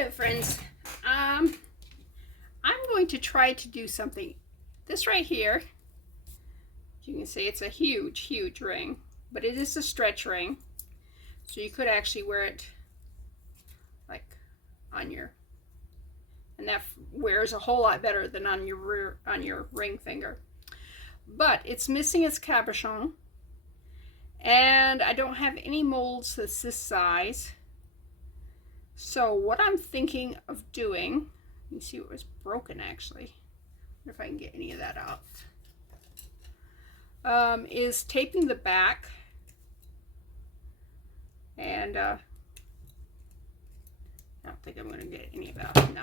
Hello friends. I'm going to try to do something. This right here, you can see it's a huge ring, but it is a stretch ring. So you could actually wear it like on your, and that wears a whole lot better than on your ring finger. But it's missing its cabochon, and I don't have any molds that's this size. So what I'm thinking of doing, you see what was broken actually. I wonder if I can get any of that out. Is taping the back, and I don't think I'm going to get any of that. No,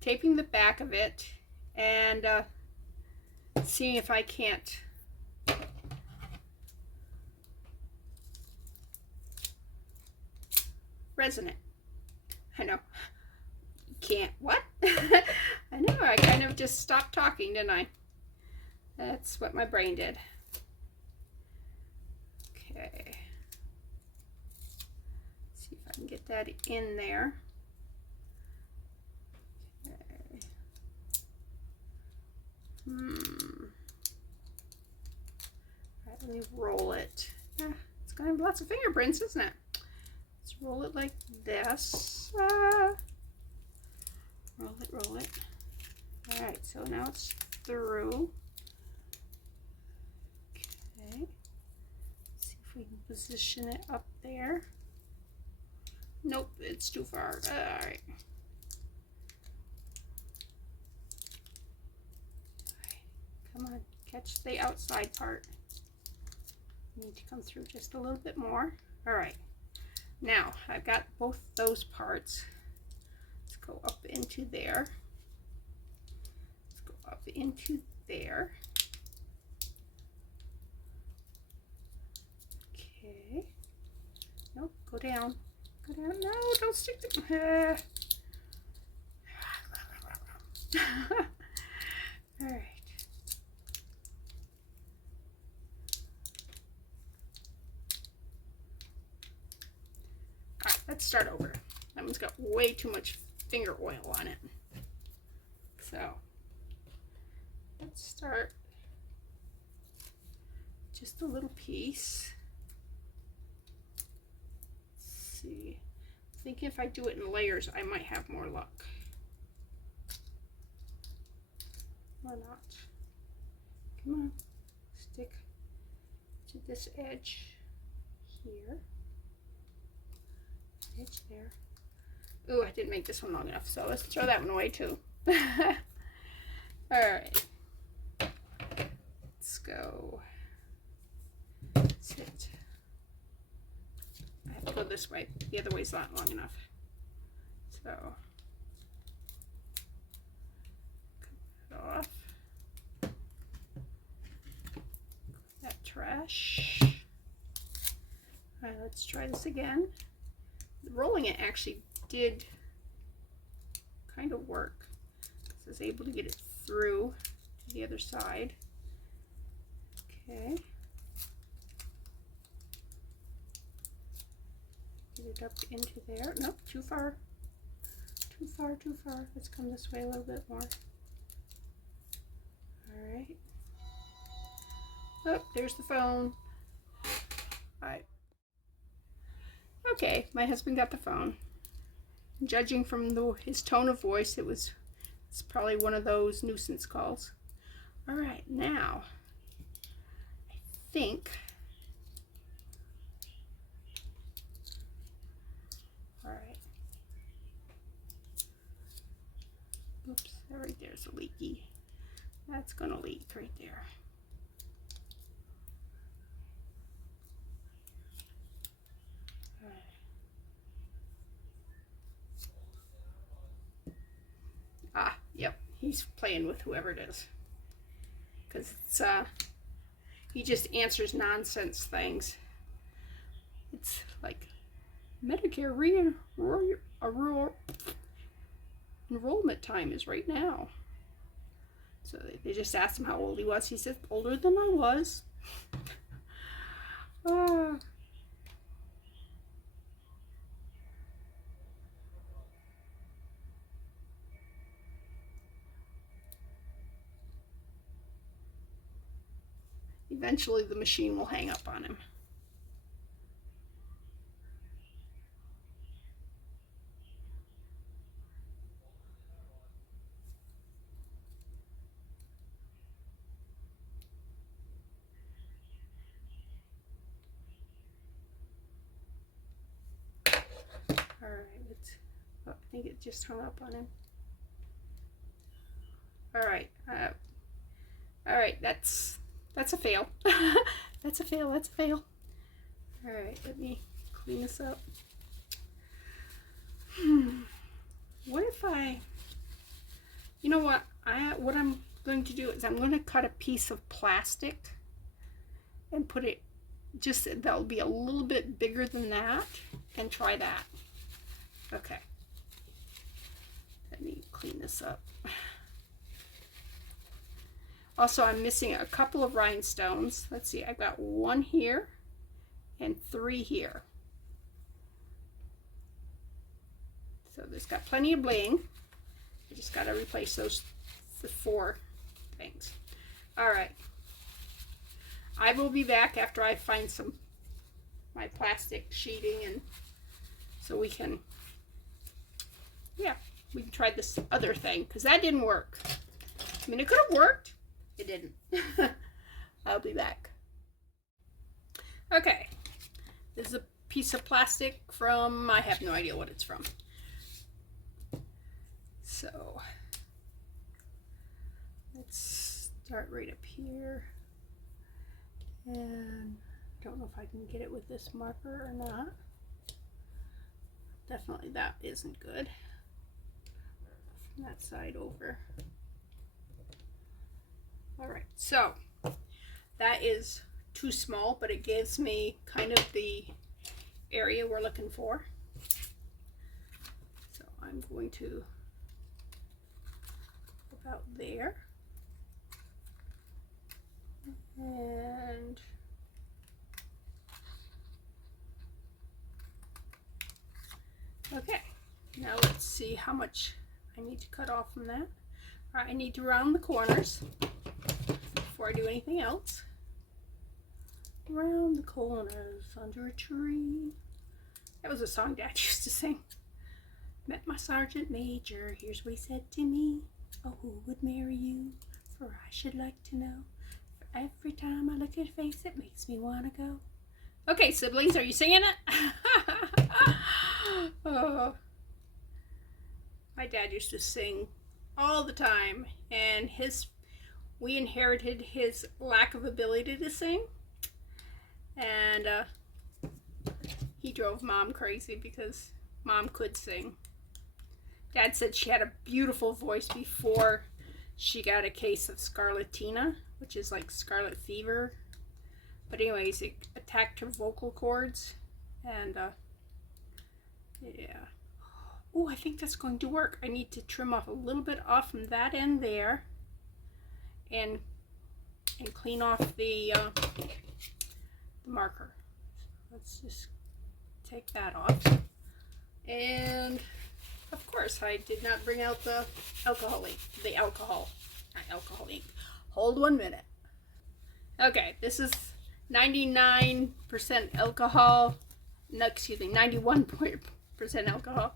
taping the back of it, and seeing if I can't resin it. I know. Can't what? I know, I kind of just stopped talking, didn't I? That's what my brain did. Okay. See if I can get that in there. Okay. Alright, let me roll it. Yeah, it's gonna have lots of fingerprints, isn't it? Let's roll it like this. Roll it. Alright, so now it's through. Okay. Let's see if we can position it up there. Nope, it's too far. Alright. Come on, catch the outside part. You need to come through just a little bit more. Alright. Now, I've got both those parts. Let's go up into there. Let's go up into there. Okay. Nope, go down. Go down. No, don't stick to... All right. Let's start over. That one's got way too much finger oil on it. So let's start just a little piece. Let's see. I think if I do it in layers, I might have more luck. Or not. Come on. Stick to this edge here. Edge there. Ooh, I didn't make this one long enough, so let's throw that one away too. Alright. Let's go. That's it. I have to go this way. The other way's not long enough. So, cut that off. That trash. Alright, let's try this again. Rolling it actually did kind of work, because I was able to get it through to the other side. Okay. Get it up into there. Nope, too far. Too far, too far. Let's come this way a little bit more. Alright. Oh, there's the phone. Alright. Okay, my husband got the phone. Judging from his tone of voice, it's probably one of those nuisance calls. All right, now I think. All right. Oops, right there's a leaky. That's gonna leak right there. Ah, yep, he's playing with whoever it is. Because it's, he just answers nonsense things. It's like, Medicare enrollment time is right now. So they just asked him how old he was. He said, older than I was. Eventually the machine will hang up on him. All right, oh, I think it just hung up on him. All right, that's a fail. That's a fail. That's a fail. All right, let me clean this up. What if you know what? What I'm going to do is I'm going to cut a piece of plastic and put it that'll be a little bit bigger than that, and try that. Okay. Let me clean this up. Also, I'm missing a couple of rhinestones. Let's see, I've got 1 here and 3 here. So there's got plenty of bling. I just got to replace the 4 things. All right. I will be back after I find my plastic sheeting, and so we can try this other thing, because that didn't work. I mean, it could have worked. It didn't. I'll be back. Okay. This is a piece of plastic from, I have no idea what it's from. So let's start right up here. And I don't know if I can get it with this marker or not. Definitely that isn't good. From that side over. All right, so that is too small, but it gives me kind of the area we're looking for. So I'm going to about there. And okay, now let's see how much I need to cut off from that. All right, I need to round the corners before I do anything else. Round the corners under a tree. That was a song Dad used to sing. Met my sergeant major, here's what he said to me. Oh, who would marry you? For I should like to know. For every time I look at your face, it makes me want to go. Okay, siblings, are you singing it? Oh. My dad used to sing all the time, and we inherited his lack of ability to sing, and he drove Mom crazy because Mom could sing. Dad said she had a beautiful voice before she got a case of scarlatina, which is like scarlet fever. But anyways, it attacked her vocal cords, and yeah. Oh, I think that's going to work. I need to trim off a little bit off from that end there, and clean off the marker. Let's just take that off. And of course, I did not bring out the alcohol ink. Not alcohol ink. Hold 1 minute. Okay, this is 99% alcohol. No, excuse me, 91% alcohol.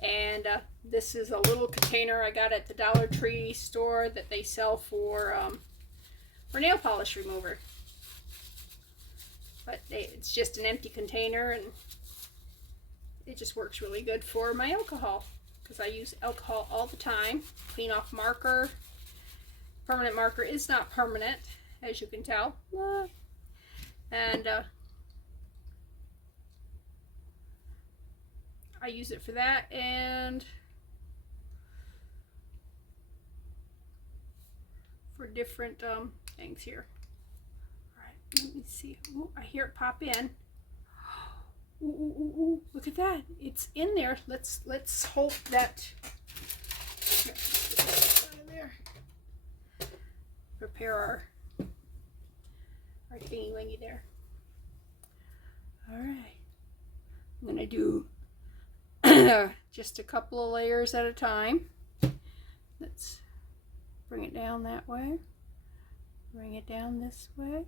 And this is a little container I got at the Dollar Tree store that they sell for nail polish remover. But it's just an empty container, and it just works really good for my alcohol, because I use alcohol all the time. Clean off marker. Permanent marker is not permanent, as you can tell. And I use it for that, and for different things here. All right, let me see. Ooh, I hear it pop in. Ooh, ooh, ooh, ooh, look at that. It's in there. Let's hope that. Here, there. Prepare our thingy wingy there. All right. I'm gonna do just a couple of layers at a time. Let's bring it down that way. Bring it down this way.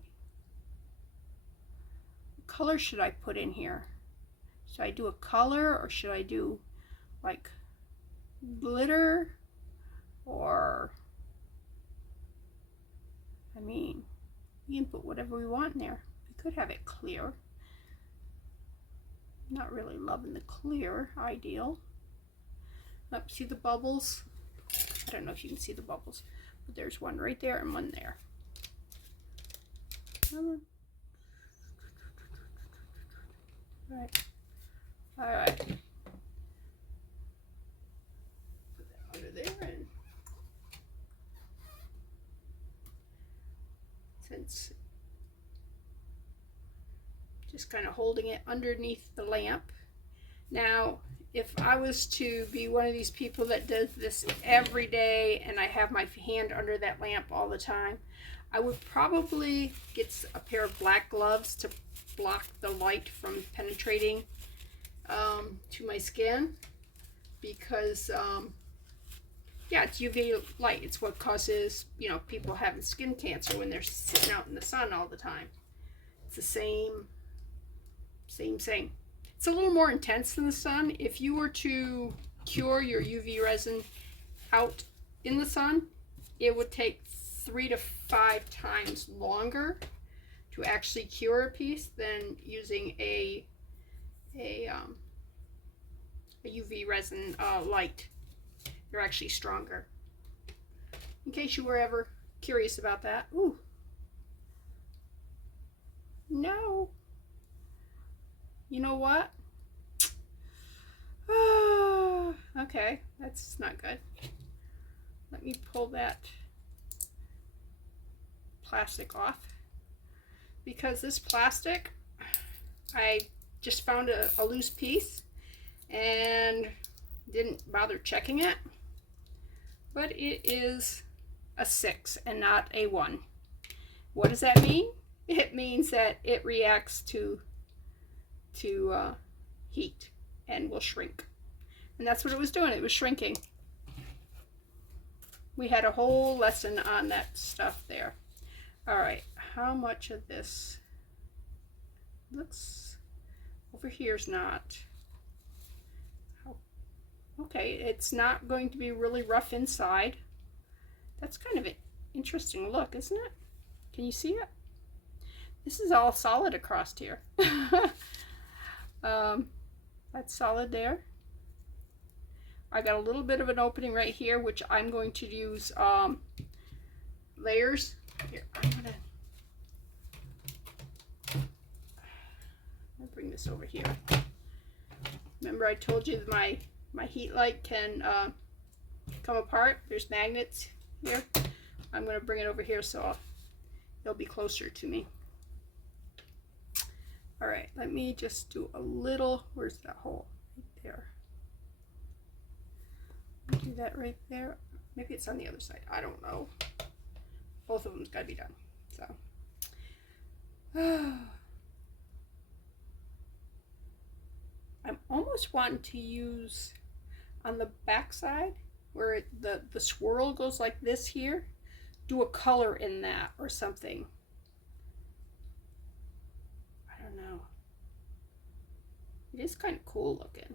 color should I put in here? Should I do a color, or should I do like glitter, or I mean, we can put whatever we want in there. We could have it clear. Not really loving the clear ideal. Oh, see the bubbles? I don't know if you can see the bubbles, but there's one right there and one there. Come on. All right. All right. Put that under there, and since just kind of holding it underneath the lamp. Now, if I was to be one of these people that does this every day and I have my hand under that lamp all the time, I would probably get a pair of black gloves to block the light from penetrating to my skin, because yeah, it's UV light. It's what causes, you know, people having skin cancer when they're sitting out in the sun all the time. It's the same. It's a little more intense than the sun. If you were to cure your UV resin out in the sun, it would take 3 to 5 times longer to actually cure a piece than using a UV resin light. They're actually stronger. In case you were ever curious about that. Ooh. No. You know what? Okay, that's not good. Let me pull that plastic off, because this plastic, I just found a loose piece and didn't bother checking it, but it is a 6 and not a 1. What does that mean? It means that it reacts to heat and will shrink. And that's what it was doing. It was shrinking. We had a whole lesson on that stuff there. All right, how much of this looks over here is not. Okay, it's not going to be really rough inside. That's kind of an interesting look, isn't it? Can you see it? This is all solid across here. That's solid there. I got a little bit of an opening right here, which I'm going to use layers. Here, I'm gonna bring this over here. Remember I told you that my heat light can come apart. There's magnets here. I'm going to bring it over here so it'll be closer to me. All right, let me just do a little, where's that hole? Right there. Do that right there. Maybe it's on the other side. I don't know. Both of them's got to be done. So, I'm almost wanting to use on the back side where the swirl goes like this here, do a color in that or something. I don't know. It is kind of cool looking.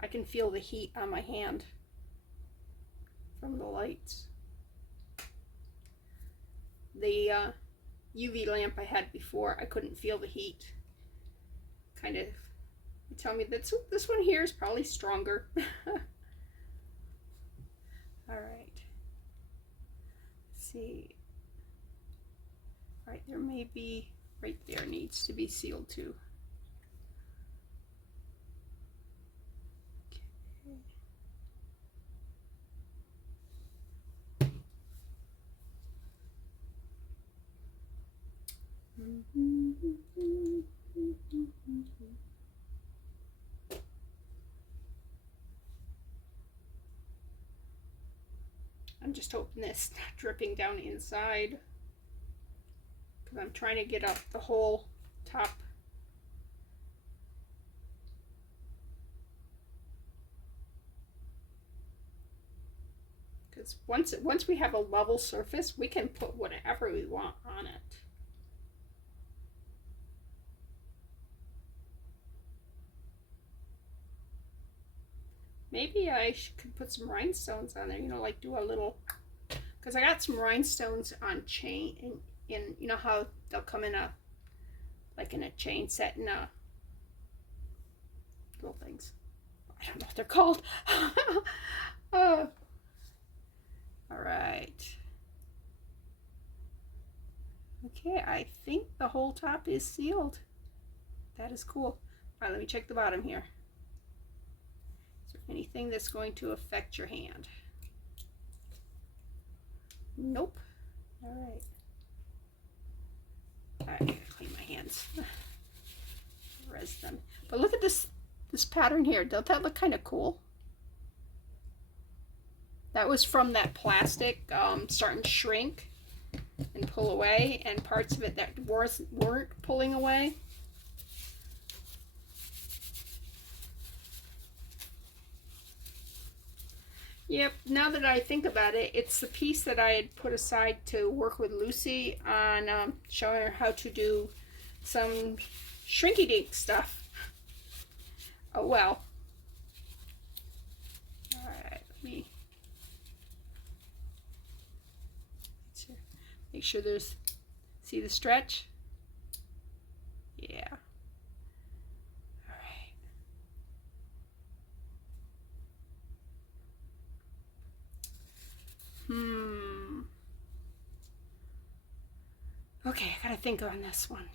I can feel the heat on my hand from the lights. The UV lamp I had before, I couldn't feel the heat. Kind of tell me that this one here is probably stronger. All right. Let's see. All right, there may be right there needs to be sealed too. I'm just hoping it's not dripping down inside, because I'm trying to get up the whole top. Because once we have a level surface, we can put whatever we want on it. Maybe I could put some rhinestones on there, you know, like do a little, because I got some rhinestones on chain, in you know how they'll come in a, like in a chain set in a, little things. I don't know what they're called. Oh. All right. Okay, I think the whole top is sealed. That is cool. All right, let me check the bottom here. Is there anything that's going to affect your hand? Nope. All right. All right, I gotta clean my hands. Res them. But look at this pattern here. Don't that look kind of cool? That was from that plastic starting to shrink and pull away, and parts of it that weren't pulling away. Yep, now that I think about it, it's the piece that I had put aside to work with Lucy on showing her how to do some shrinky-dink stuff. Oh well. Alright, let me make sure there's, see the stretch? Yeah. Alright. Okay, I gotta think on this one.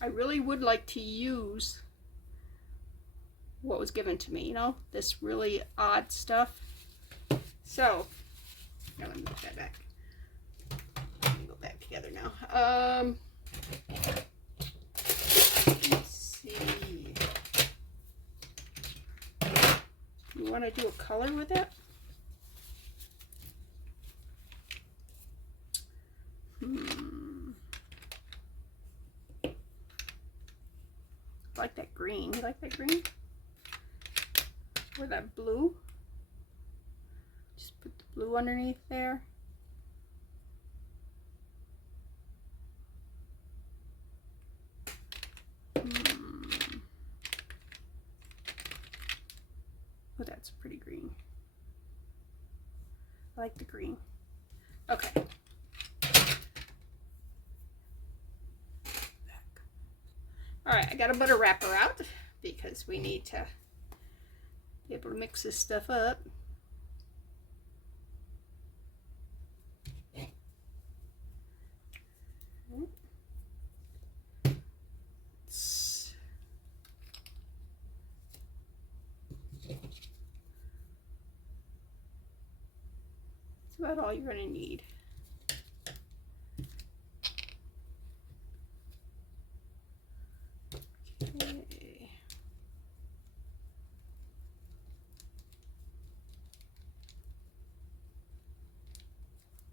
I really would like to use what was given to me, you know, this really odd stuff. So, now let me put that back. Let me go back together now. Let's see. You want to do a color with it? I like that green. You like that green? Or that blue? Just put the blue underneath there. Oh, that's pretty green. I like the green. Okay. All right, I got a butter wrapper out because we need to be able to mix this stuff up. That's about all you're going to need. Okay.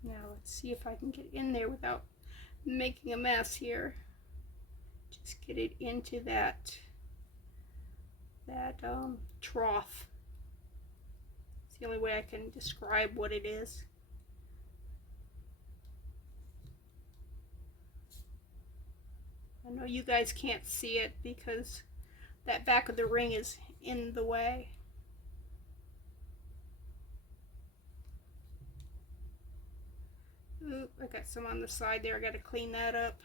Now let's see if I can get in there without making a mess here. Just get it into that trough. It's the only way I can describe what it is. I know you guys can't see it because that back of the ring is in the way. Oop, I got some on the side there. I got to clean that up.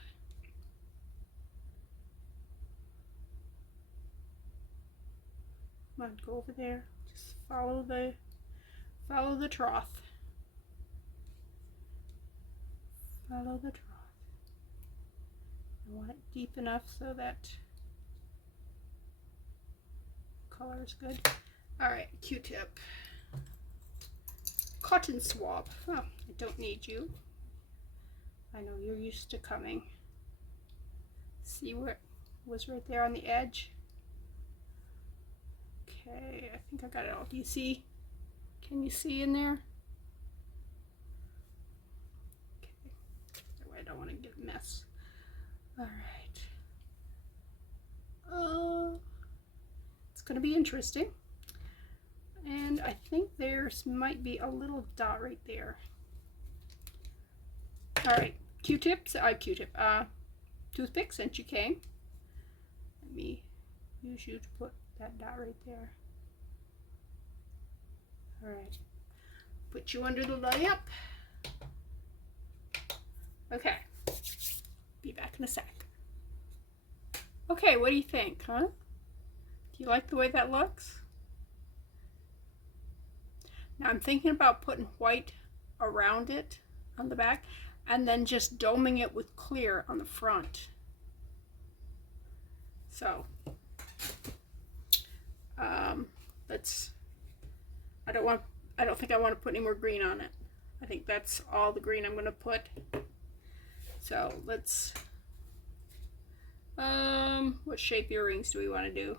Come on, go over there. Just follow the trough. Follow the trough. I want it deep enough so that color is good. All right, Q-tip. Cotton swab. Oh, I don't need you. I know you're used to coming. See where it was right there on the edge? Okay, I think I got it all. Do you see? Can you see in there? Okay, that way I don't want to get a mess. All right. It's going to be interesting. And I think there's might be a little dot right there. All right, Q-tips, toothpick since you came. Let me use you to put that dot right there. All right, put you under the lamp. Okay, be back in a sec. Okay, what do you think, huh? Do you like the way that looks? Now I'm thinking about putting white around it on the back and then just doming it with clear on the front. So I don't think I want to put any more green on it. I think that's all the green I'm going to put. So let's, what shape earrings do we want to do?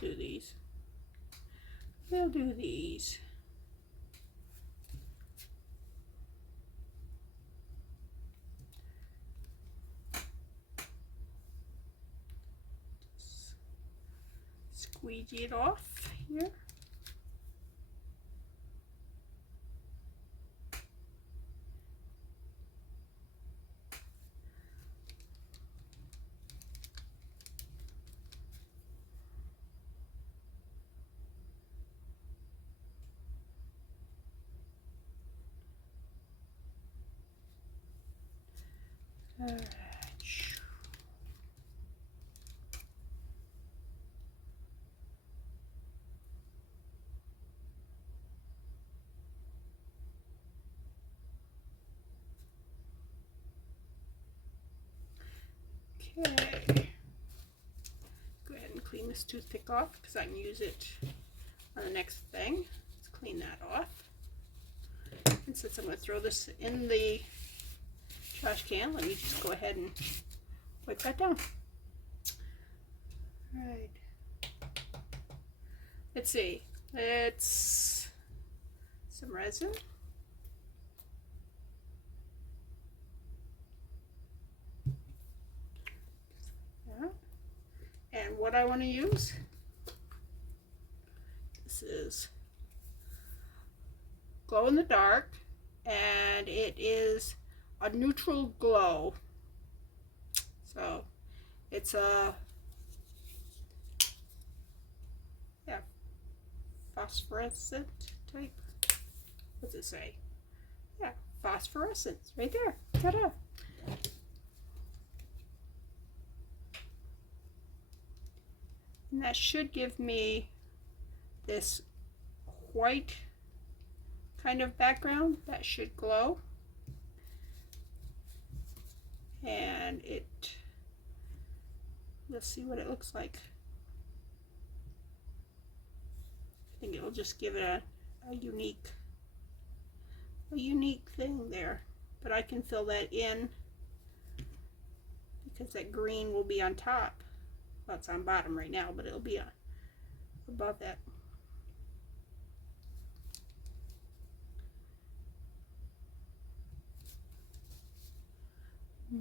Do these. We'll do these. Squeegee it off here. All right. Okay. Go ahead and clean this toothpick off because I can use it on the next thing. Let's clean that off. And since I'm going to throw this in the trash can, let me just go ahead and wipe that down. All right. Let's see. Let's some resin. And what I want to use, this is glow in the dark, and it is a neutral glow. So it's a phosphorescent type. What's it say? Yeah, phosphorescence right there. Ta-da! And that should give me this white kind of background that should glow. And let's see what it looks like. I think it'll just give it a unique thing there. But I can fill that in because that green will be on top. Well, it's on bottom right now, but it'll be above that. I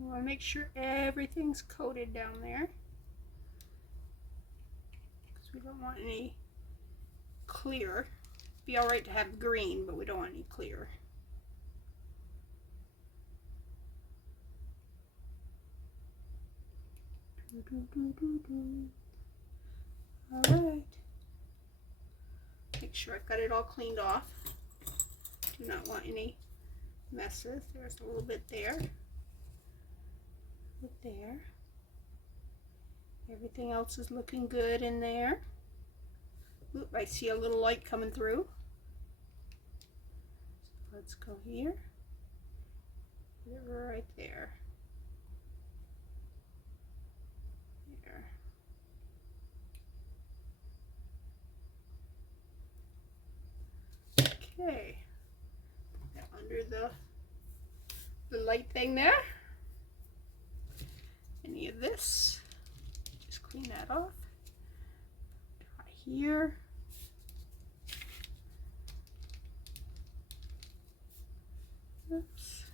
want to make sure everything's coated down there because we don't want any clear. It'd be all right to have green, but we don't want any clear. All right. Make sure I've got it all cleaned off. Do not want any messes. There's a little bit there. There. Everything else is looking good in there. Oop, I see a little light coming through. So let's go here. Put it right there. There. Okay. Put that under the light thing there. Any of this, just clean that off. Try here. Oops.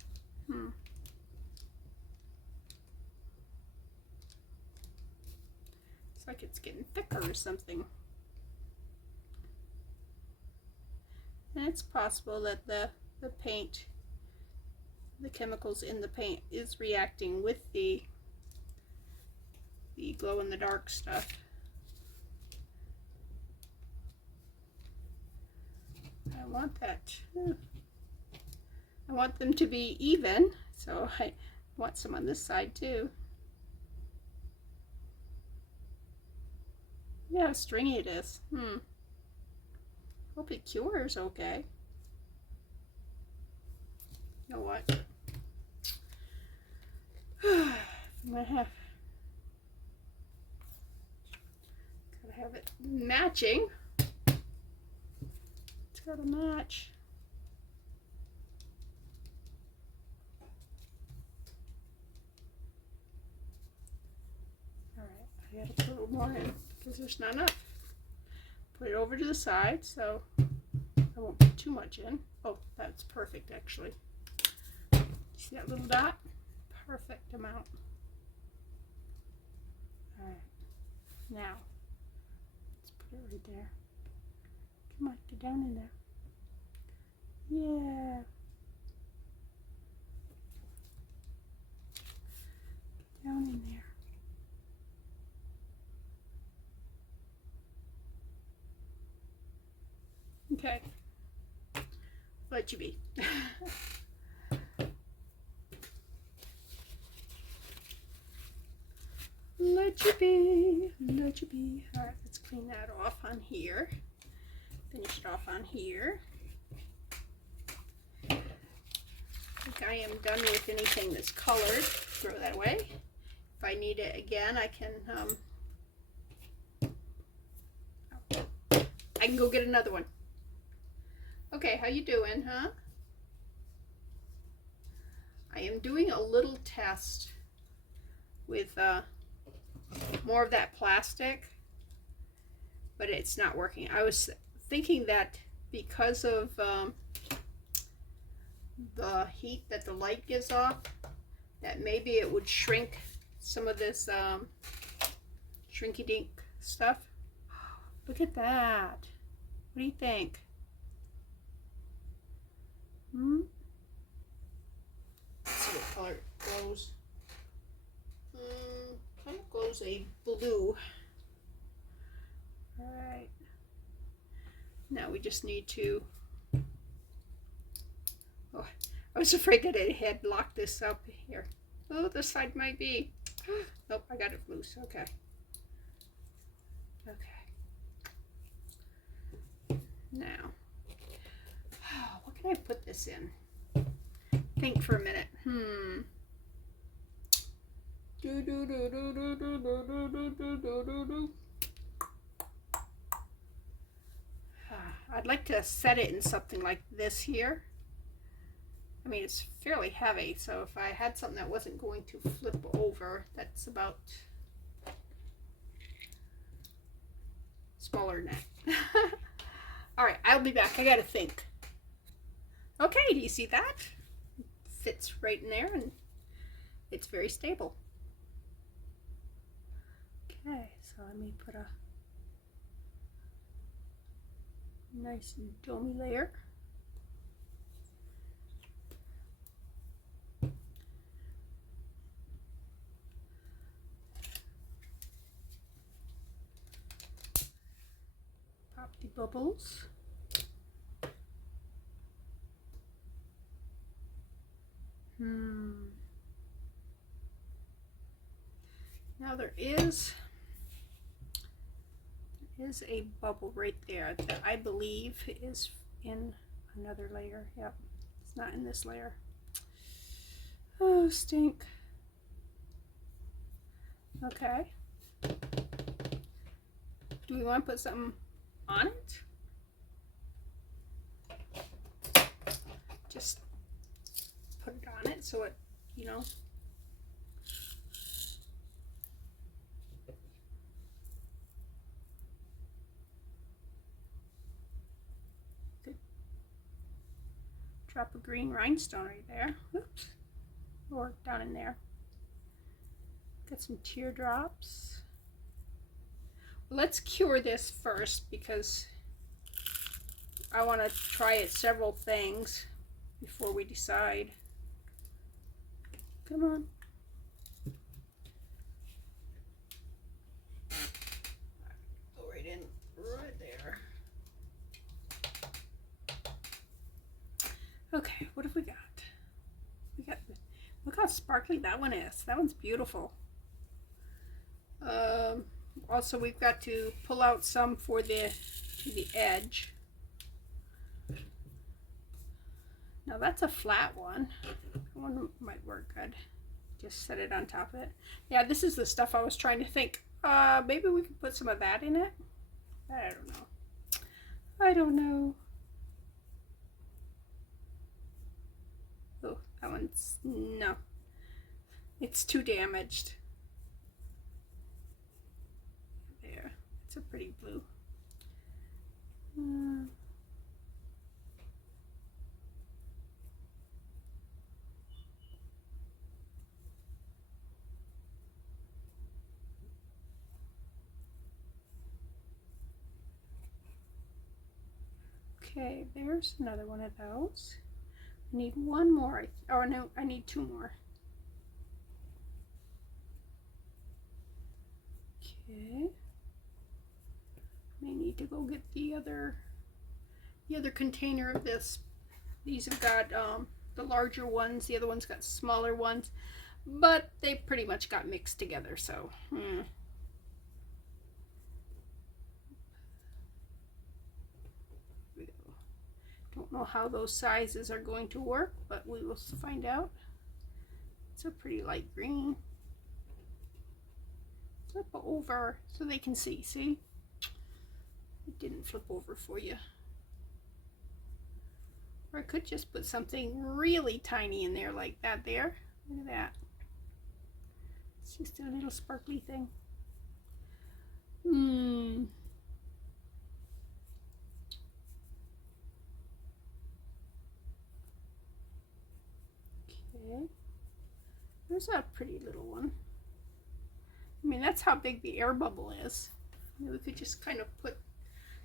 It's like it's getting thicker or something. And it's possible that the paint, the chemicals in the paint is reacting with the the glow-in-the-dark stuff. I want that. I want them to be even, so I want some on this side too. Yeah, how stringy it is. Hope it cures okay. You know what? I'm gonna gotta have it matching. It's gotta match. All right, I gotta put a little more in because there's not enough. Put it over to the side so I won't put too much in. Oh, that's perfect actually. See that little dot? Perfect amount. All right, now let's put it right there. Come on, get down in there. Yeah. Get down in there. Okay. Let you be. Let you be. Let you be. All right, let's clean that off on here. Finish it off on here. I think I am done with anything that's colored. Throw that away. If I need it again, I can go get another one. Okay, how you doing, huh? I am doing a little test with more of that plastic, but it's not working. I was thinking that because of the heat that the light gives off, that maybe it would shrink some of this shrinky dink stuff. Look at that. What do you think? Let's see what color it glows. Kind of glows a blue. All right. Now we just need to. Oh, I was afraid that it had locked this up here. Oh, this side might be. Nope, I got it loose. Okay. Okay. Now, what can I put this in? Think for a minute. I'd like to set it in something like this here. I mean, it's fairly heavy, so if I had something that wasn't going to flip over, that's about smaller than that. All right, I'll be back. I gotta think. Okay, do you see that? Fits right in there, and it's very stable. Okay, so let me put a nice domey layer. Pop the bubbles. Now there is a bubble right there that I believe is in another layer. Yep, it's not in this layer. Oh, stink. Okay. Do we want to put something on it? Just put it on it so it, you know. Good. Drop a green rhinestone right there. Oops. Or down in there. Got some teardrops. Let's cure this first because I want to try it several things before we decide. Come on. Okay, what have we got? Look how sparkly that one is. That one's beautiful. Also, we've got to pull out some for the edge. Now that's a flat one. That one might work good. Just set it on top of it. Yeah, this is the stuff I was trying to think. Maybe we could put some of that in it. I don't know. I don't know. Oh, that one's, no. It's too damaged. There, it's a pretty blue. Okay, there's another one of those. I need one more. Oh no, I need two more. Okay. May need to go get the other container of this. These have got the larger ones. The other one's got smaller ones, but they pretty much got mixed together. So. Don't know how those sizes are going to work, but we will find out. It's a pretty light green. Flip over so they can see. See? It didn't flip over for you. Or I could just put something really tiny in there like that there. Look at that. It's just a little sparkly thing. Okay. There's a pretty little one. I mean, that's how big the air bubble is. Maybe we could just kind of put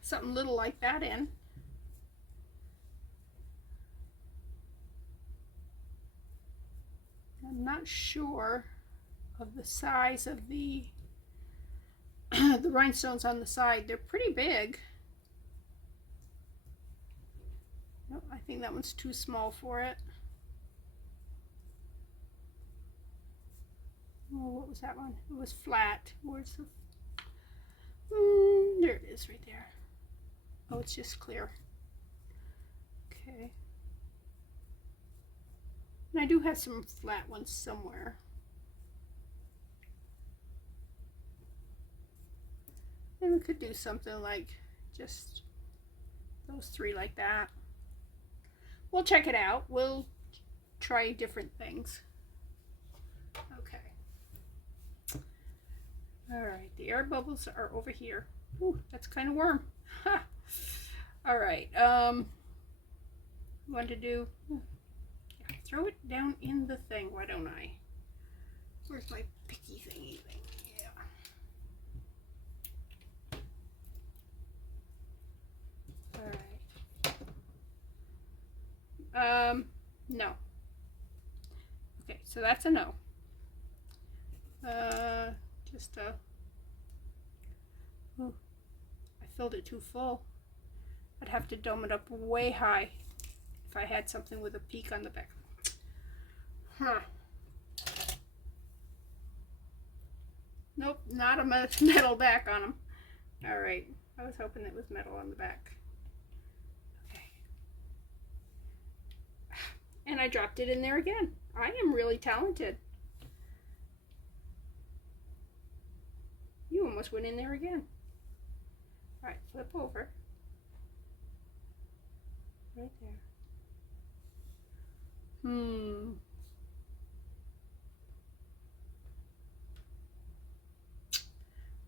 something little like that in. I'm not sure of the size of the the rhinestones on the side. They're pretty big. Nope, I think that one's too small for it. Oh, what was that one? It was flat. Where's the... there it is right there. Oh, it's just clear. Okay. And I do have some flat ones somewhere. And we could do something like just those three like that. We'll check it out. We'll try different things. Okay. All right, the air bubbles are over here. Ooh, that's kind of warm. Ha. All right. Want to do? Yeah, throw it down in the thing. Why don't I? Where's my picky thingy thing? Yeah. All right. No. Okay, so that's a no. Just ooh, I filled it too full. I'd have to dome it up way high if I had something with a peak on the back. Huh. Nope, not a metal back on them. All right, I was hoping it was metal on the back. Okay. And I dropped it in there again. I am really talented. You almost went in there again. All right, flip over. Right there.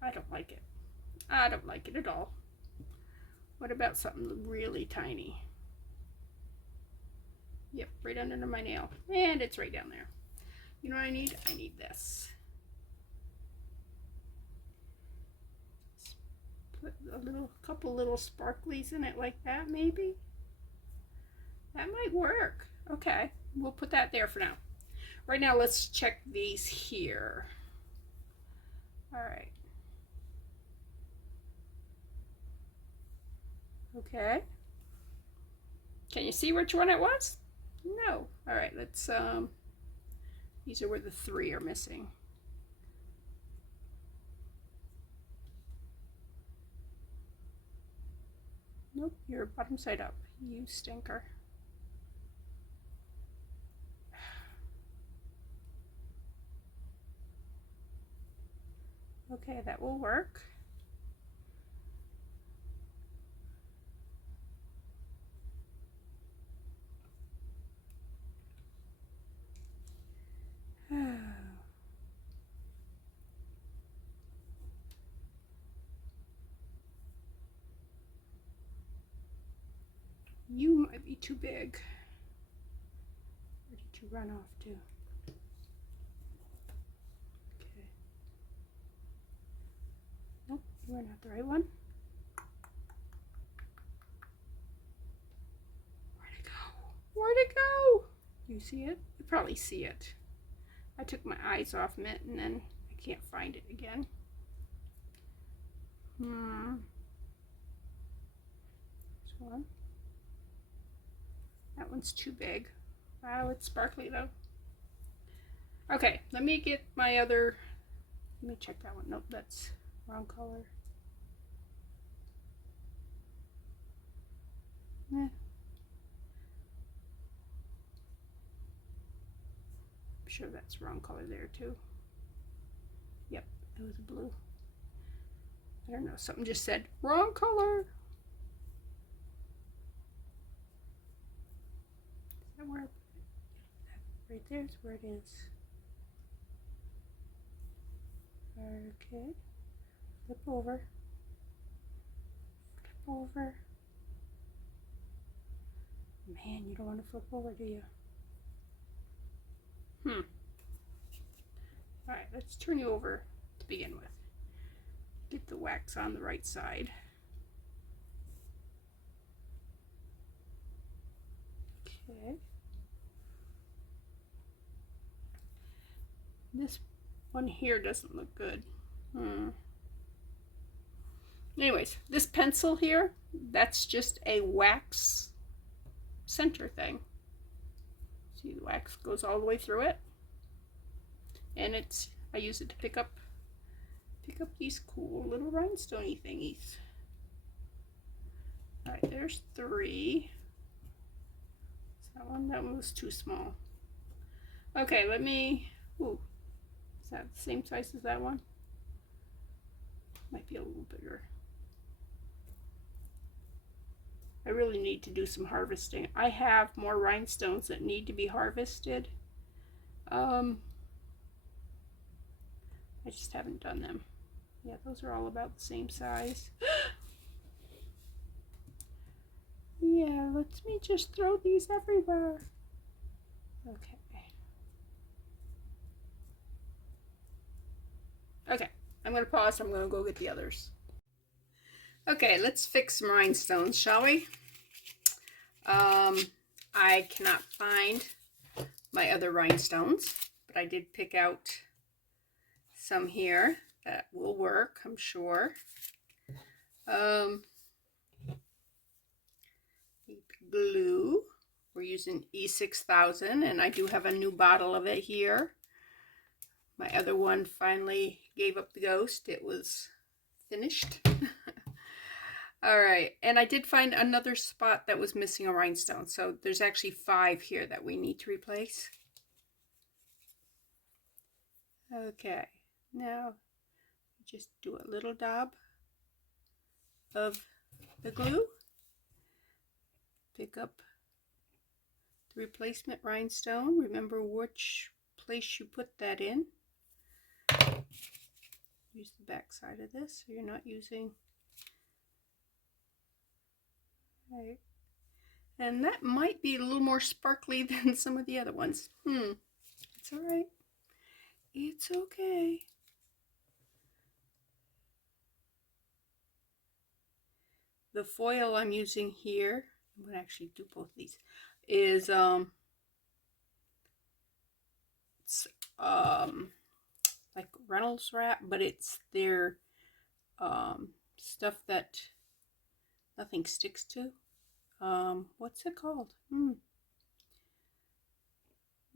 I don't like it. I don't like it at all. What about something really tiny? Yep, right under my nail. And it's right down there. You know what I need? I need this. Put a couple little sparklies in it like that, maybe. That might work. Okay, we'll put that there for now. Right now, let's check these here. All right. Okay. Can you see which one it was? No. All right, let's, these are where the 3 are missing. Nope, you're bottom side up, you stinker. Okay, that will work. You might be too big. Where did you run off to? Okay. Nope, you are not the right one. Where'd it go? Where'd it go? Do you see it? You probably see it. I took my eyes off it and then I can't find it again. This one. That one's too big. Wow, it's sparkly though. Okay, let me get my other, let me check that one. Nope, that's wrong color. I'm sure that's wrong color there too. Yep, it was blue. I don't know, something just said wrong color. Is that where I put it? Right there is where it is. Okay, flip over. Flip over. Man, you don't want to flip over, do you? Alright, let's turn you over to begin with. Get the wax on the right side. Okay. This one here doesn't look good. Anyways, this pencil here, that's just a wax center thing. See, the wax goes all the way through it. And it's, I use it to pick up these cool little rhinestone-y thingies. All right, there's 3. That one was too small. Okay, let me, ooh, is that the same size as that one? Might be a little bigger. I really need to do some harvesting. I have more rhinestones that need to be harvested. I just haven't done them. Yeah, those are all about the same size. Yeah, let me just throw these everywhere. Okay. Okay, I'm going to pause. I'm going to go get the others. Okay, let's fix some rhinestones, shall we? I cannot find my other rhinestones, but I did pick out some here that will work, I'm sure. Glue, we're using E6000, and I do have a new bottle of it here. My other one finally gave up the ghost. It was finished. All right, and I did find another spot that was missing a rhinestone, so there's actually 5 here that we need to replace. Okay, now just do a little dab of the glue. Pick up the replacement rhinestone. Remember which place you put that in. Use the back side of this so you're not using. Right. And that might be a little more sparkly than some of the other ones. It's all right. It's okay. The foil I'm using here, I'm going to actually do both these, is it's like Reynolds wrap, but it's their stuff that nothing sticks to. What's it called?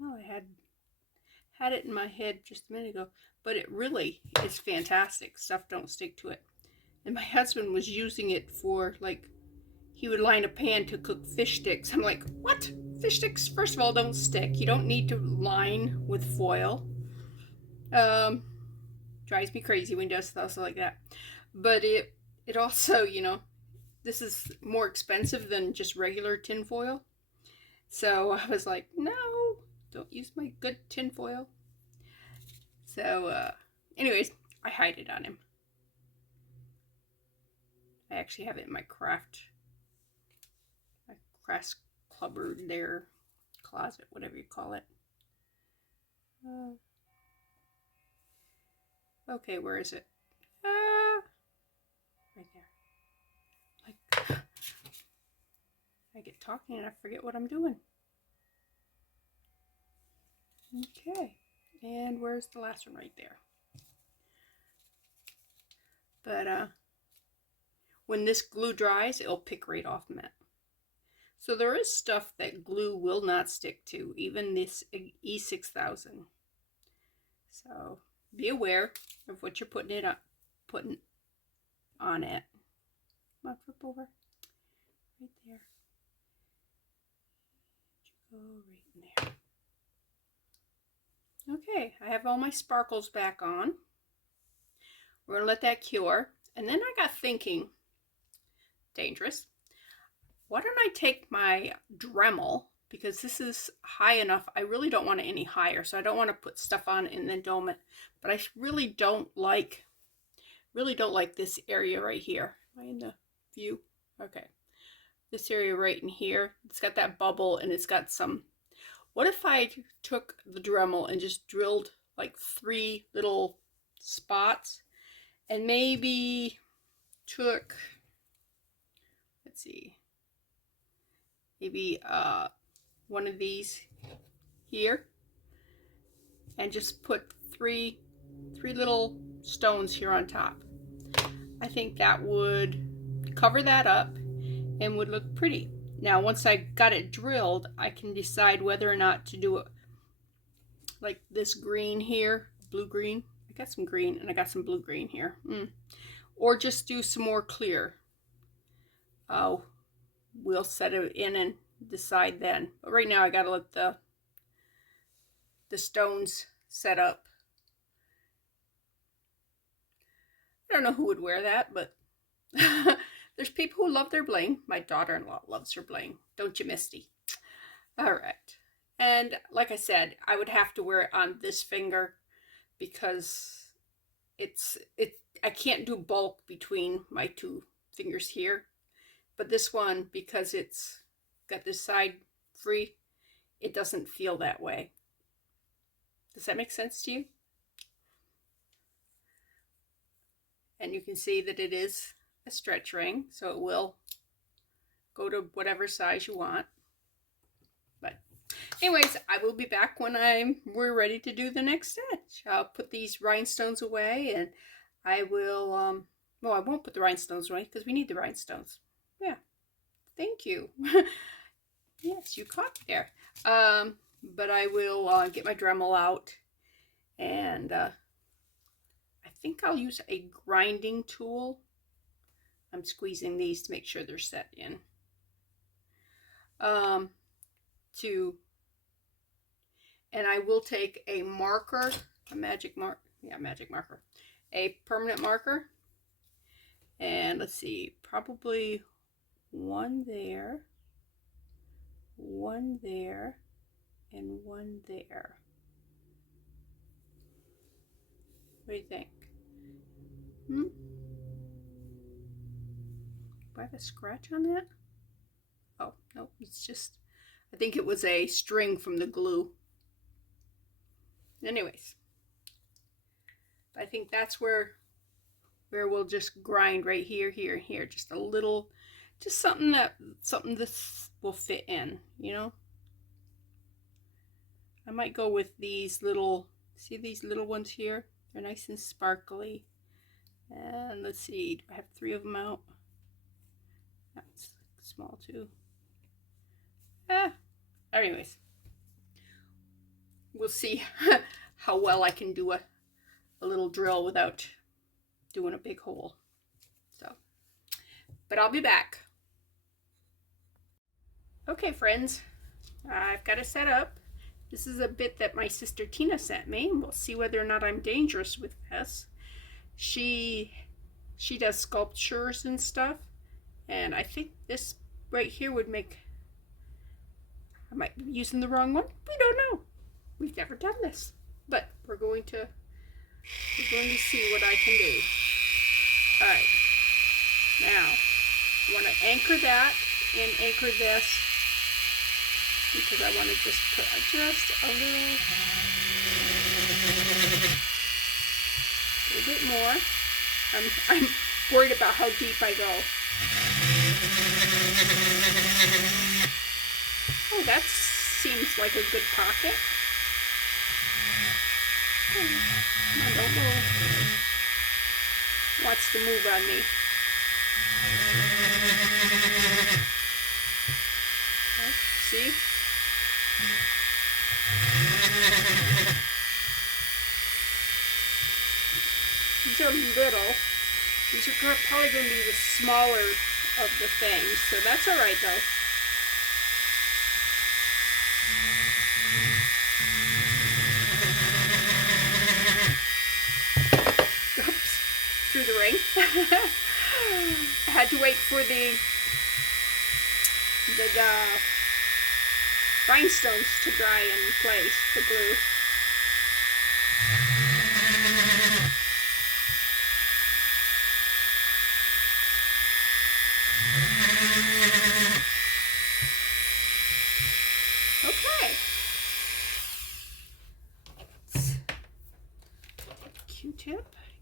Oh, I had it in my head just a minute ago, but it really is fantastic. Stuff don't stick to it. And my husband was using it for, like, he would line a pan to cook fish sticks. I'm like, what? Fish sticks, first of all, don't stick. You don't need to line with foil. Um, Drives me crazy when he does stuff like that. But it also, this is more expensive than just regular tin foil. So I was like, no, don't use my good tin foil. So, anyways, I hide it on him. I actually have it in my craft cupboard there, closet, whatever you call it. Okay, where is it? Right there. Like, I get talking and I forget what I'm doing. Okay, and where's the last one? Right there. But when this glue dries, it'll pick right off matte. So there is stuff that glue will not stick to, even this E6000. So be aware of what you're putting on it. Come on, flip over. Right there. Go right in there. Okay, I have all my sparkles back on. We're gonna let that cure. And then I got thinking, dangerous. Why don't I take my Dremel, because this is high enough. I really don't want it any higher, so I don't want to put stuff on it and then dome it. But I really don't like this area right here. Am I in the view? Okay. This area right in here, it's got that bubble and it's got some. What if I took the Dremel and just drilled like 3 little spots and maybe took, let's see, maybe one of these here and just put three little stones here on top. I think that would cover that up and would look pretty. Now once I got it drilled, I can decide whether or not to do it like this green here, blue green. I got some green and I got some blue green here. Or just do some more clear. Oh, we'll set it in and decide then. But right now I gotta let the stones set up. I don't know who would wear that, but there's people who love their bling. My daughter-in-law loves her bling. Don't you, Misty? All right. And like I said, I would have to wear it on this finger because I can't do bulk between my 2 fingers here. But this one, because it's got this side free, it doesn't feel that way. Does that make sense to you? And you can see that it is a stretch ring, so it will go to whatever size you want. But anyways, I will be back when we're ready to do the next stitch. I'll put these rhinestones away, and I will well, I won't put the rhinestones away because we need the rhinestones. Yeah, thank you. Yes, you caught me there. But I will get my Dremel out, and I think I'll use a grinding tool. I'm squeezing these to make sure they're set in. And I will take a marker, a magic marker, a permanent marker, and let's see, probably one there, and one there. What do you think? Do I have a scratch on that? Oh, no, it's just, I think it was a string from the glue. Anyways, I think that's where we'll just grind right here, here, here. Just a little, just something this will fit in, you know? I might go with these little, see these little ones here? They're nice and sparkly. And let's see, do I have 3 of them out? That's small too. Anyways, we'll see how well I can do a little drill without doing a big hole. So, but I'll be back. Okay, friends, I've got it set up. This is a bit that my sister Tina sent me. We'll see whether or not I'm dangerous with this. She does sculptures and stuff, and I think this right here would make, I might be using the wrong one. We don't know. We've never done this, but we're going to see what I can do. All right, now I want to anchor that and anchor this, because I want to just put just a little bit more. I'm worried about how deep I go. Oh, that seems like a good pocket. Come on, don't move. Wants to move on me. Okay, see? These are little. These are probably going to be the smaller of the things, so that's all right though. Oops, through the ring. I had to wait for the rhinestones to dry in place, the glue. Okay.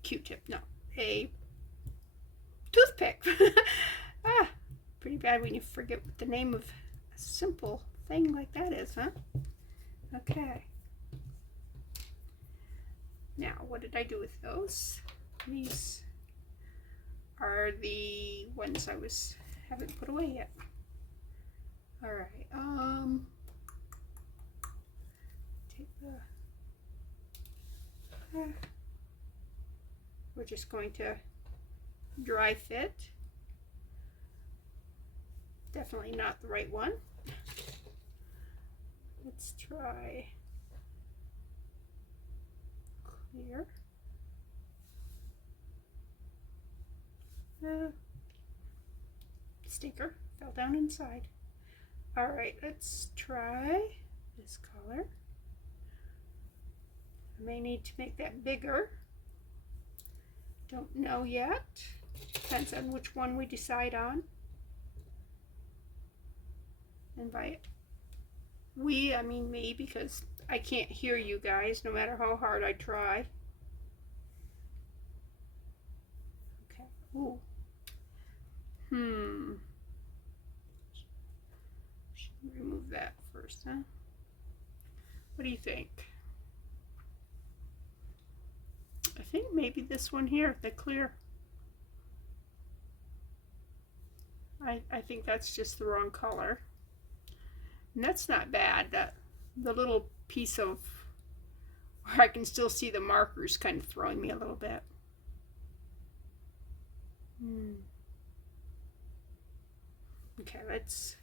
Q-tip, no, a toothpick. Ah, pretty bad when you forget what the name of a simple thing like that is, huh? Okay. Now, what did I do with those? These are the ones I haven't put away yet. All right. Take the. We're just going to dry fit. Definitely not the right one. Let's try clear. Stinker fell down inside. All right, let's try this color. I may need to make that bigger. Don't know yet. Depends on which one we decide on. And by we, I mean me, because I can't hear you guys no matter how hard I try. Okay. Ooh. Should remove that first, huh? What do you think? I think maybe this one here, the clear. I think that's just the wrong color. And that's not bad. The little piece of where I can still see the markers kind of throwing me a little bit. Okay, let's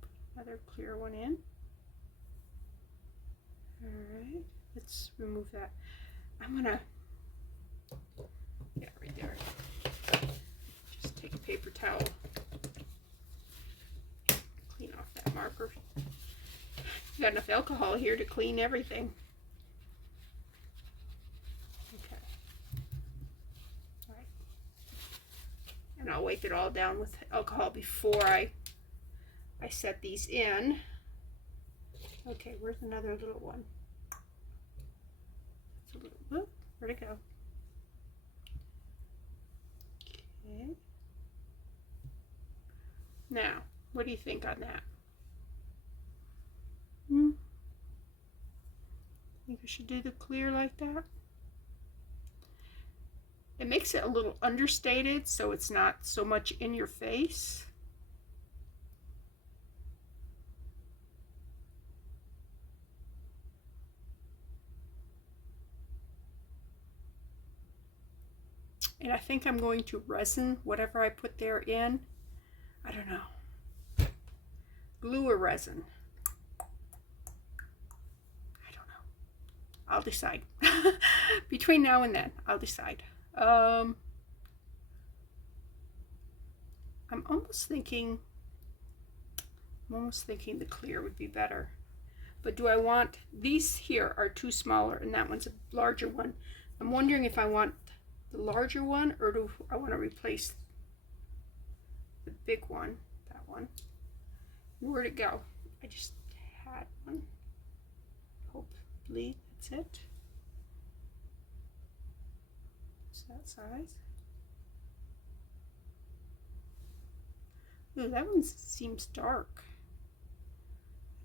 put another clear one in. All right, let's remove that. I'm gonna, yeah, right there. Just take a paper towel, clean off that marker. We've got enough alcohol here to clean everything. Okay. All right. And I'll wipe it all down with alcohol before I set these in. Okay, where's another little one? It's a little, whoop, where'd it go? Okay. Now, what do you think on that? Think I should do the clear like that? It makes it a little understated, so it's not so much in your face. And I think I'm going to resin whatever I put there in. I don't know. Glue or resin. I don't know. I'll decide. Between now and then, I'll decide. I'm almost thinking the clear would be better. But do I want, these here are too smaller and that one's a larger one. I'm wondering if I want the larger one or do I want to replace the big one, that one. Where'd it go? I just had one. Hopefully that's it. It's that size. Ooh, that one seems dark.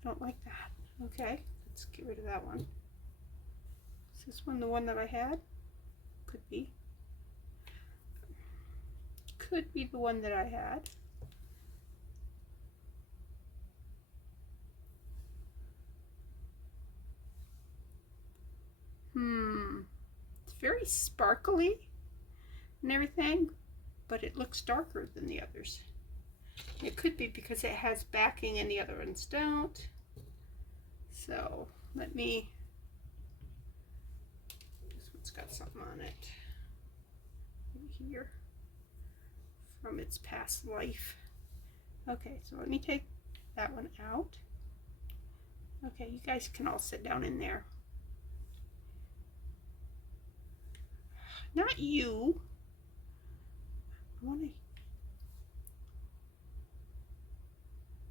I don't like that. Okay, let's get rid of that one. Is this one the one that I had? Could be. Could be the one that I had. It's very sparkly and everything, but it looks darker than the others. It could be because it has backing and the other ones don't. So let me, this one's got something on it here from its past life. Okay, so let me take that one out. Okay, you guys can all sit down in there. Not you. I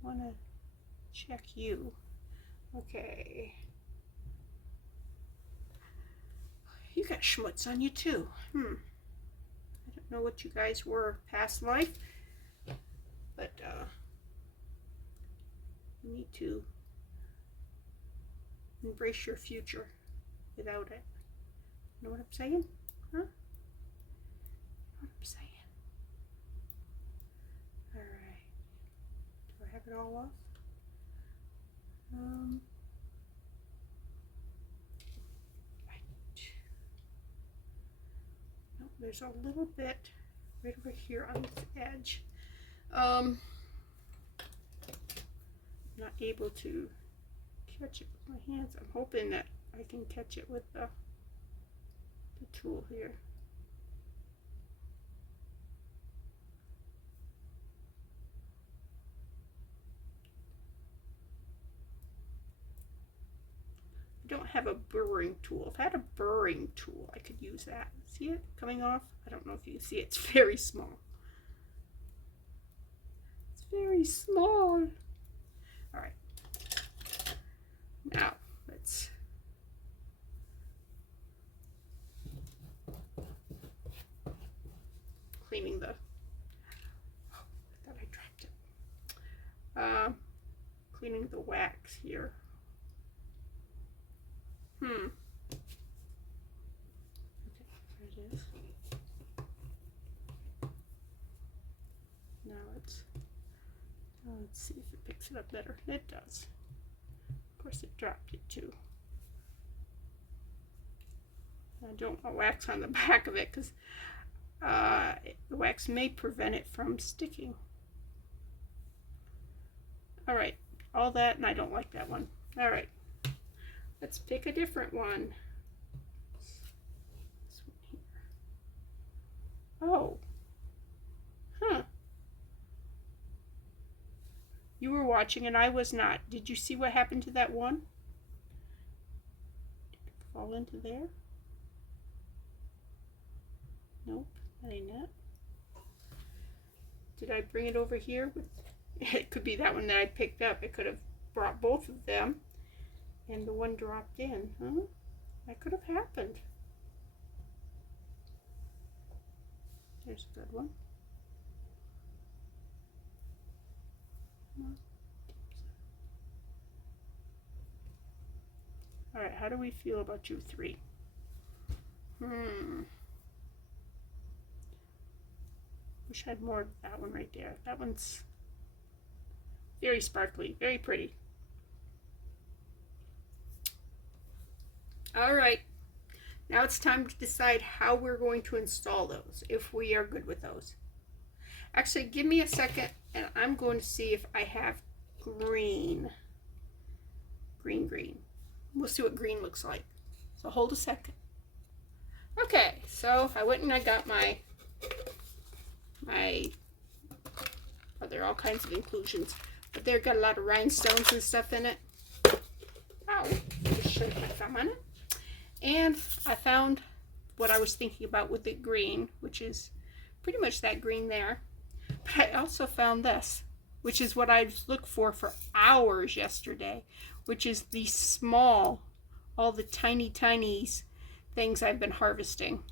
want to check you. Okay. You got schmutz on you too. I don't know what you guys were past life, but you need to embrace your future without it. You know what I'm saying? Huh? You know what I'm saying? Alright. Do I have it all off? Right. Nope, there's a little bit right over here on this edge. I'm not able to catch it with my hands. I'm hoping that I can catch it with the tool here. I don't have a burring tool. If I had a burring tool, I could use that. See it coming off? I don't know if you can see it. It's very small. It's very small. All right. Now, let's cleaning the, oh, I thought I dropped it. Cleaning the wax here. Okay, there it is. Now let's see if it picks it up better. It does. Of course it dropped it too. I don't want wax on the back of it because the wax may prevent it from sticking. Alright, all that, and I don't like that one. Alright, let's pick a different one. This one here. Oh. Huh. You were watching and I was not. Did you see what happened to that one? Did it fall into there? Nope, that ain't it. Did I bring it over here? It could be that one that I picked up. It could have brought both of them and the one dropped in. Huh? That could have happened. There's a good one. Alright, how do we feel about you three? Wish I had more of that one right there. That one's very sparkly, very pretty. Alright, Now it's time to decide how we're going to install those, if we are good with those. Actually, give me a second and I'm going to see if I have green. Green. We'll see what green looks like. So hold a second. Okay, so I went and I got my oh, there are all kinds of inclusions, but they've got a lot of rhinestones and stuff in it. Ow, just showed my thumb on it. And I found what I was thinking about with the green, which is pretty much that green there. But I also found this, which is what I looked for hours yesterday, which is the small, all the tiny things I've been harvesting.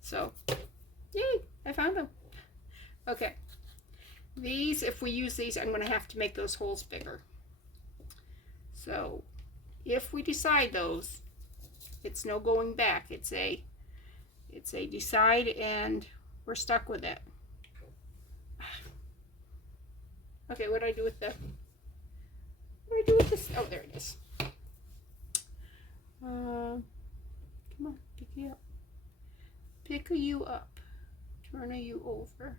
So, yay, I found them. Okay, these, if we use these, I'm going to have to make those holes bigger. So, if we decide those, it's no going back. It's a decide and we're stuck with it. Okay, what do I do with the, what do I do with this? Oh, there it is. Come on, pick you up. Pick you up. Turn you over.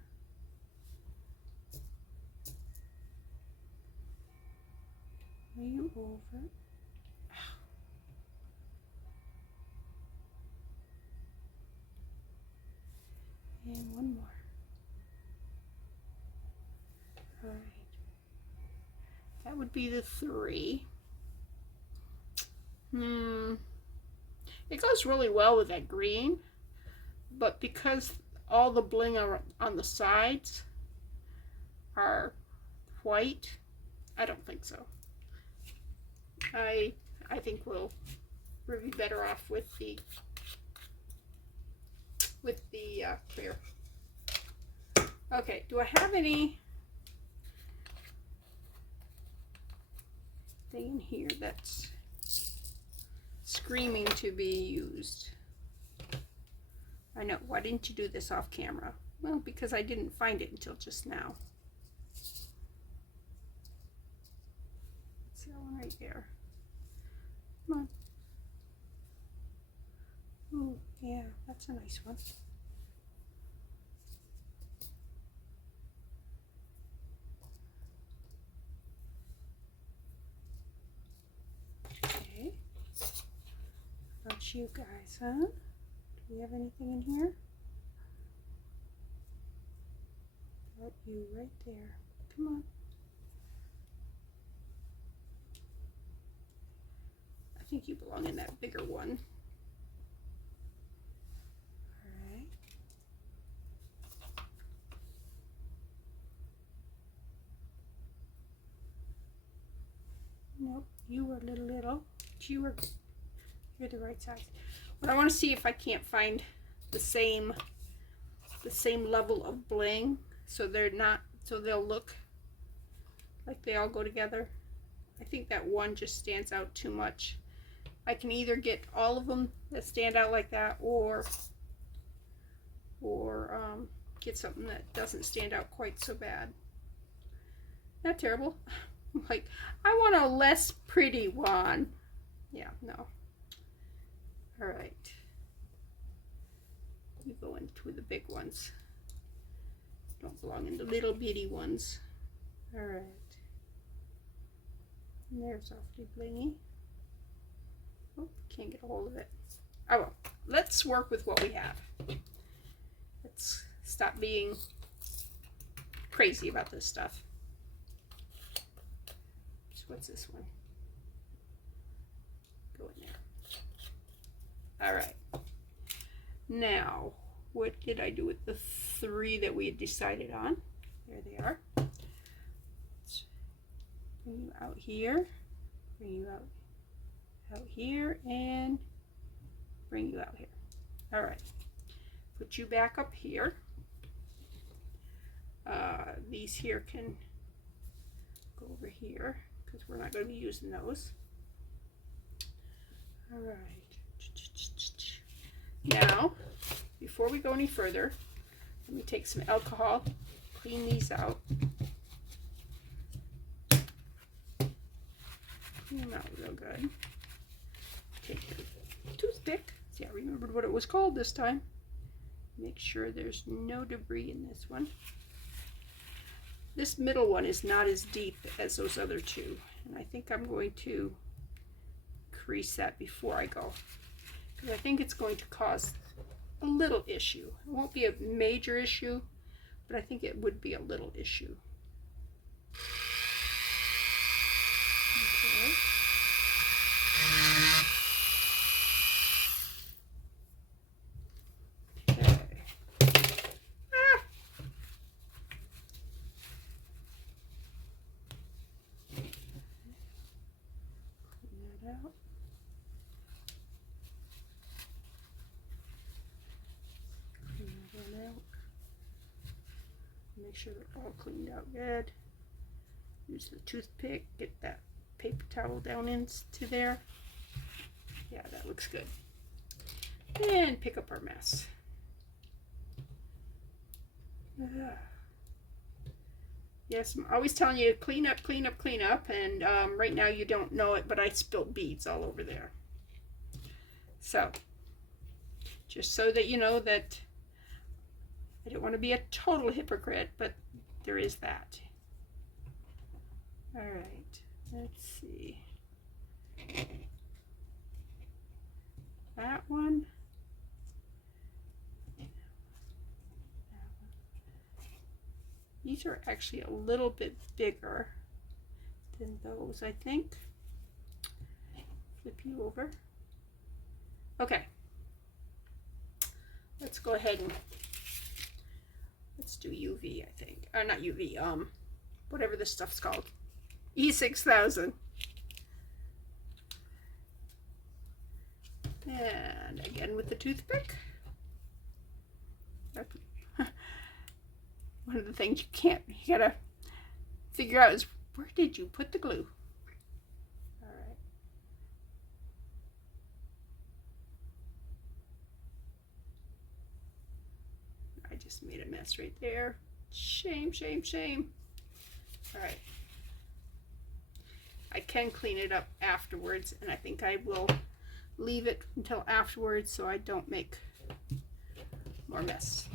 Turn you over. And one more. All right. That would be the 3. It goes really well with that green, but because all the bling on the sides are white, I don't think so. I think we'll be better off with the clear. Okay, do I have any thing in here that's screaming to be used? I know, why didn't you do this off camera? Well, because I didn't find it until just now. It's that one right there. Come on. Ooh, yeah, that's a nice one. Okay. How about you guys, huh? Do we have anything in here? About you right there. Come on. I think you belong in that bigger one. Alright. Nope, you were little. You're the right size. But I want to see if I can't find the same level of bling, so they'll look like they all go together. I think that one just stands out too much. I can either get all of them that stand out like that, or get something that doesn't stand out quite so bad. Not terrible. Like, I want a less pretty one. Yeah, no. All right. You go into the big ones. Don't belong in the little bitty ones. All right. And there's awfully blingy. Oh, can't get a hold of it. Oh well. Let's work with what we have. Let's stop being crazy about this stuff. So what's this one? Go in there. All right. Now, what did I do with the 3 that we had decided on? There they are. Let's bring you out here, bring you out here, and bring you out here. All right. Put you back up here. These here can go over here because we're not going to be using those. All right. Now, before we go any further, let me take some alcohol, clean these out. Clean them out real good. Take your toothpick, See, I remembered what it was called this time. Make sure there's no debris in this one. This middle one is not as deep as those other two, and I think I'm going to crease that before I go, because I think it's going to cause a little issue. It won't be a major issue, but I think it would be a little issue. Okay. Out. Clean that one out. Make sure they're all cleaned out good. Use the toothpick, get that paper towel down into there. Yeah, that looks good. And pick up our mess. Yes, I'm always telling you, clean up, clean up, clean up, and right now you don't know it, but I spilled beads all over there. So, just so that you know that I don't want to be a total hypocrite, but there is that. All right, let's see. That one. These are actually a little bit bigger than those, I think. Flip you over. Okay. Let's go ahead and let's do UV, I think. Or not UV, whatever this stuff's called. E6000. And again with the toothpick. One of the things you gotta figure out is, where did you put the glue? All right. I just made a mess right there. Shame, shame, shame. All right. I can clean it up afterwards, and I think I will leave it until afterwards so I don't make more mess.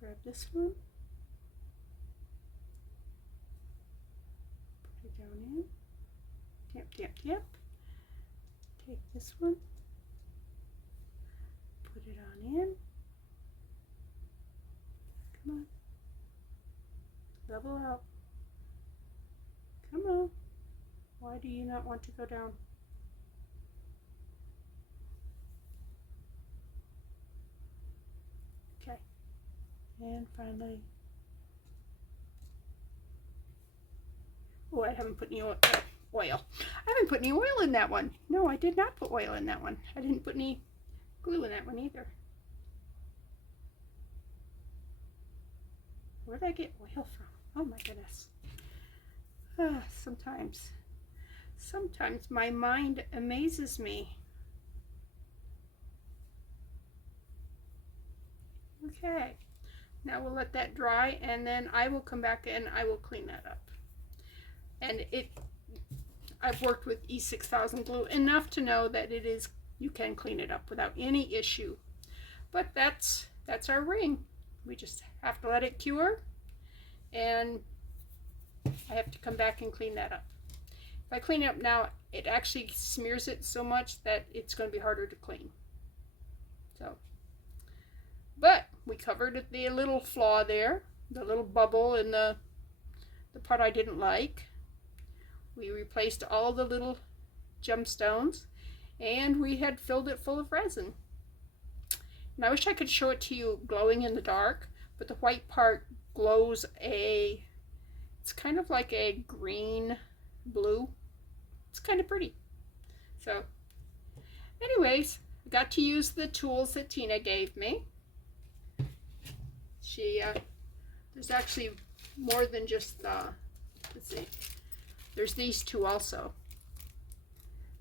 Grab this one, put it down in, tap, tap, tap, take this one, put it on in, come on, level out, come on, why do you not want to go down? Okay. And finally, oh, I haven't put any oil. I haven't put any oil in that one. No, I did not put oil in that one. I didn't put any glue in that one either. Where did I get oil from? Oh my goodness. Sometimes my mind amazes me. Okay. Now we'll let that dry, and then I will come back and I will clean that up. And I've worked with E6000 glue enough to know that you can clean it up without any issue. But that's our ring. We just have to let it cure, and I have to come back and clean that up. If I clean it up now, it actually smears it so much that it's going to be harder to clean. So, but we covered the little flaw there, the little bubble in the part I didn't like. We replaced all the little gemstones, and we had filled it full of resin. And I wish I could show it to you glowing in the dark, but the white part glows it's kind of like a green blue. It's kind of pretty. So anyways, I got to use the tools that Tina gave me. There's actually more than just let's see, there's these two also,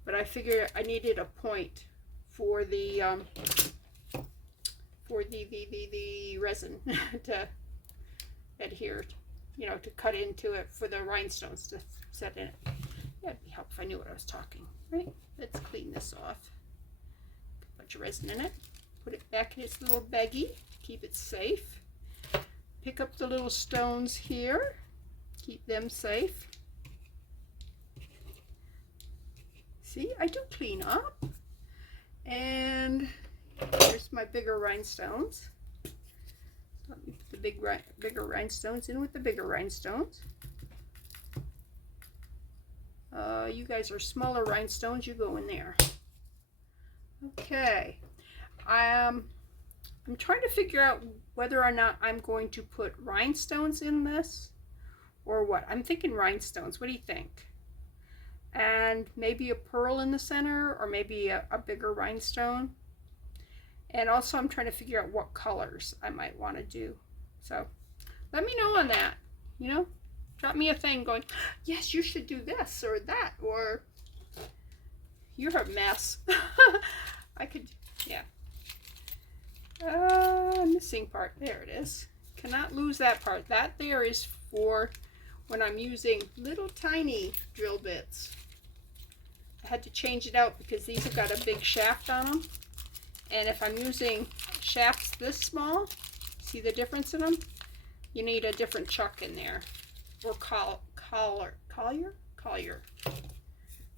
but I figured I needed a point for the resin to adhere, to cut into it for the rhinestones to set in it. Yeah, it'd be helpful if I knew what I was talking, right? Let's clean this off. Put a bunch of resin in it. Put it back in its little baggie. Keep it safe. Pick up the little stones here. Keep them safe. See, I do clean up. And here's my bigger rhinestones. Let me put the bigger rhinestones in with the bigger rhinestones. You guys are smaller rhinestones, you go in there. Okay. I'm trying to figure out whether or not I'm going to put rhinestones in this or what. I'm thinking rhinestones. What do you think? And maybe a pearl in the center, or maybe a bigger rhinestone. And also I'm trying to figure out what colors I might want to do. So let me know on that, you know. Drop me a thing going, yes, you should do this or that, or you're a mess. I could, yeah. Missing part, there it is. Cannot lose that part. That there is for when I'm using little tiny drill bits. I had to change it out because these have got a big shaft on them. And if I'm using shafts this small, see the difference in them? You need a different chuck in there. Or collier?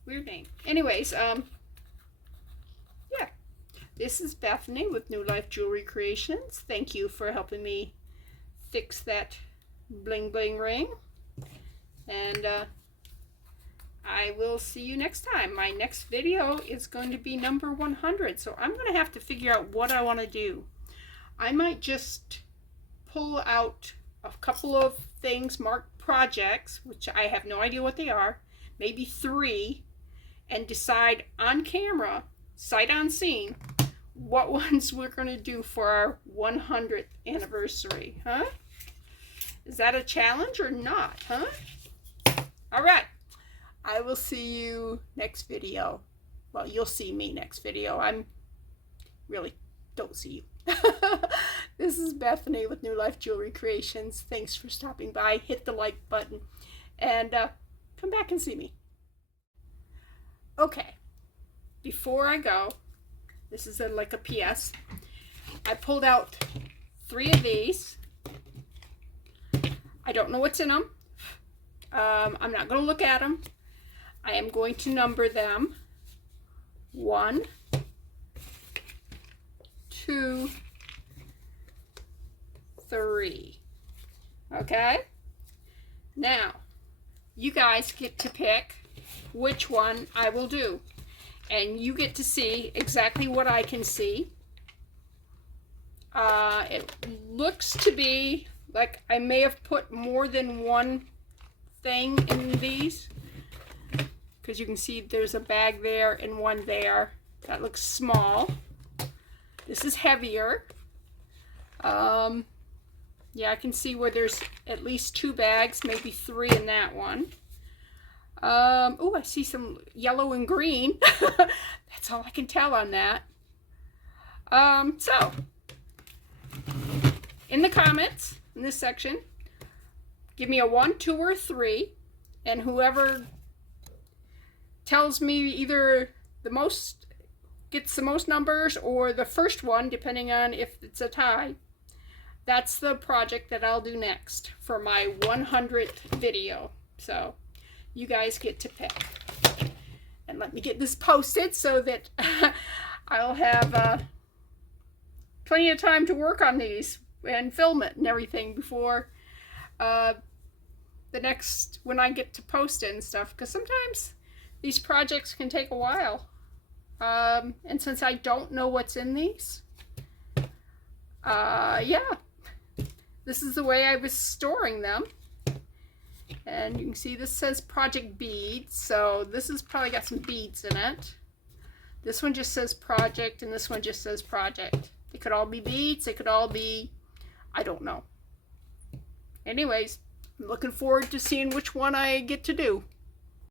Weird name. Anyways, yeah. This is Bethany with New Life Jewelry Creations. Thank you for helping me fix that bling bling ring. And I will see you next time. My next video is going to be number 100. So I'm going to have to figure out what I want to do. I might just pull out a couple of things, marked projects, which I have no idea what they are, maybe 3, and decide on camera, sight unseen, what ones we're going to do for our 100th anniversary, huh? Is that a challenge or not, huh? All right, I will see you next video. Well, you'll see me next video. I'm really don't see you. This is Bethany with New Life Jewelry Creations. Thanks for stopping by. Hit the like button and come back and see me. Okay, before I go, this is like a PS. I pulled out 3 of these. I don't know what's in them. I'm not going to look at them. I am going to number them. 1, 2, 3. Okay? Now, you guys get to pick which one I will do. And you get to see exactly what I can see. It looks to be like I may have put more than one thing in these. Because you can see there's a bag there and one there. That looks small. This is heavier. Yeah, I can see where there's at least 2 bags, maybe 3 in that one. Oh, I see some yellow and green. That's all I can tell on that. So, in the comments, in this section, give me a 1, 2, or 3, and whoever tells me either the most, gets the most numbers, or the first one, depending on if it's a tie, that's the project that I'll do next for my 100th video. So you guys get to pick. And let me get this posted so that I'll have plenty of time to work on these and film it and everything before the next, when I get to post it and stuff. Because sometimes these projects can take a while. And since I don't know what's in these, yeah. This is the way I was storing them. And you can see this says Project Beads, so this has probably got some beads in it. This one just says Project, and this one just says Project. They could all be beads, they could all be, I don't know. Anyways, I'm looking forward to seeing which one I get to do.